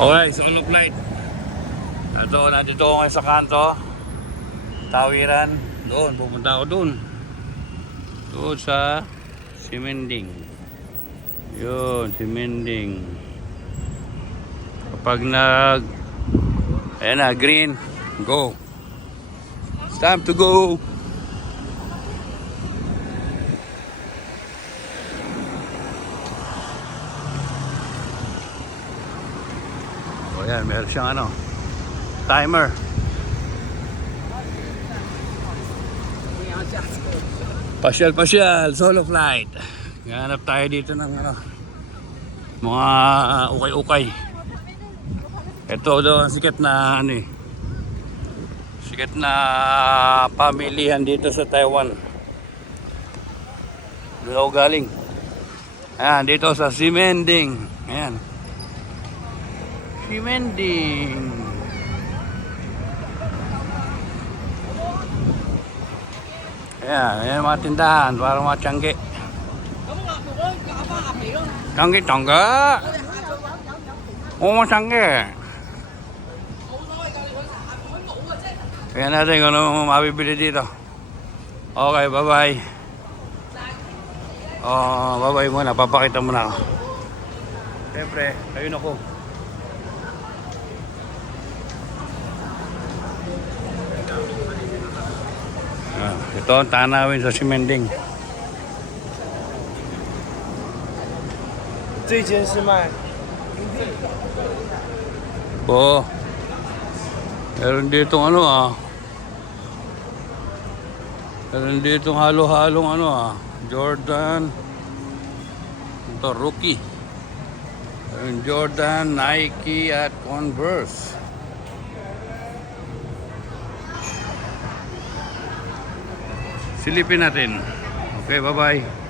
Okay, solo flight. Ito, nandito ako ngayon sa kanto. Tawiran. Doon, pupunta ako doon. Doon sa Simending. Yun, Simending. Kapag ayan na, green, go. It's time to go. O yan, meron siyang timer. Pasyal, solo flight. Ganap tayo dito ng mga ukay-ukay. Ito daw ang sikat na sikat na pamilihan dito sa Taiwan. Doon ako galing. Ayan, dito sa Simending. Ayan. Simending. Ayan, ayan mga tindahan para mga tiyangge. Tiyangge. Oo, tiyangge. Ayan natin kung ano mabibili dito. Okay, bye-bye. Bye-bye muna. Papakita muna ako. Siyempre, ayun ako. Ito ang tanawin sa Simending. 这间是卖 Oo. Meron ditong meron ditong halo-halong Jordan. Ito, rookie. Meron Jordan, Nike at Converse. Silipin natin. Okay, bye-bye.